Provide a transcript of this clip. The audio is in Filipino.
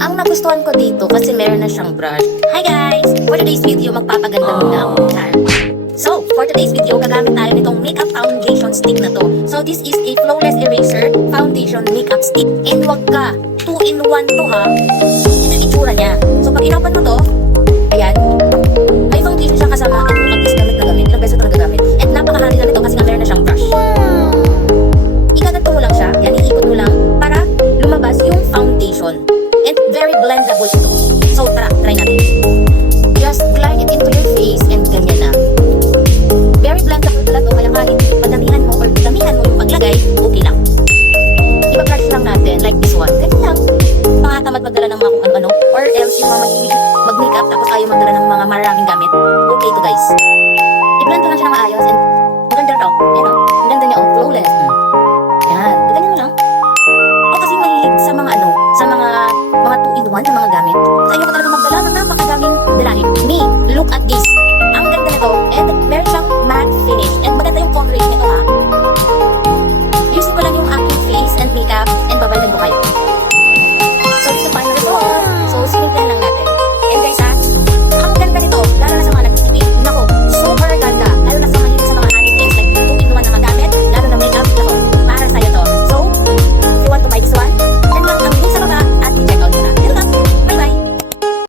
Ang nagustuhan ko dito kasi meron na siyang brush. Hi guys! For today's video, magpapaganda muna ako. So, for today's video, gagamit tayo nitong makeup foundation stick na to. So, this is a flawless eraser foundation makeup stick. And wag ka, 2-in-1 to ha. Ito yung itsura niya. So, pag inopen mo to, ayan, may foundation siya kasama at at gamit na gamit. Ilang beses ito nagagamit. And napakahari na nito kasi nga meron na siyang brush. Ikaganto mo lang siya, yan, iikot mo lang para lumabas yung foundation. And very blendable ito. So, tara, try natin. Just glide it into your face and ganyan na. Very blendable pala to, kaya kahit padamihan mo or damihan mo yung paglagay, okay lang. Iba-brush lang natin, like this one. Ganyan lang. Pangatamad magdala ng mga kung ano-ano, or else yung mga mag-makeup tapos ayaw magdala ng mga maraming gamit. Okay to guys. I-blend ko lang siya ng maayos and ang ganda to. Yan o. Ang ganda niya o. Flawless. Yan. Ganyan mo lang. O kasi mahilig sa mga ano, sa mga 2-in-1, sa mga gamit. Kasi ayoko talaga magdala ng napakadaming dalahin. Me, look at this. Ang ganda nito and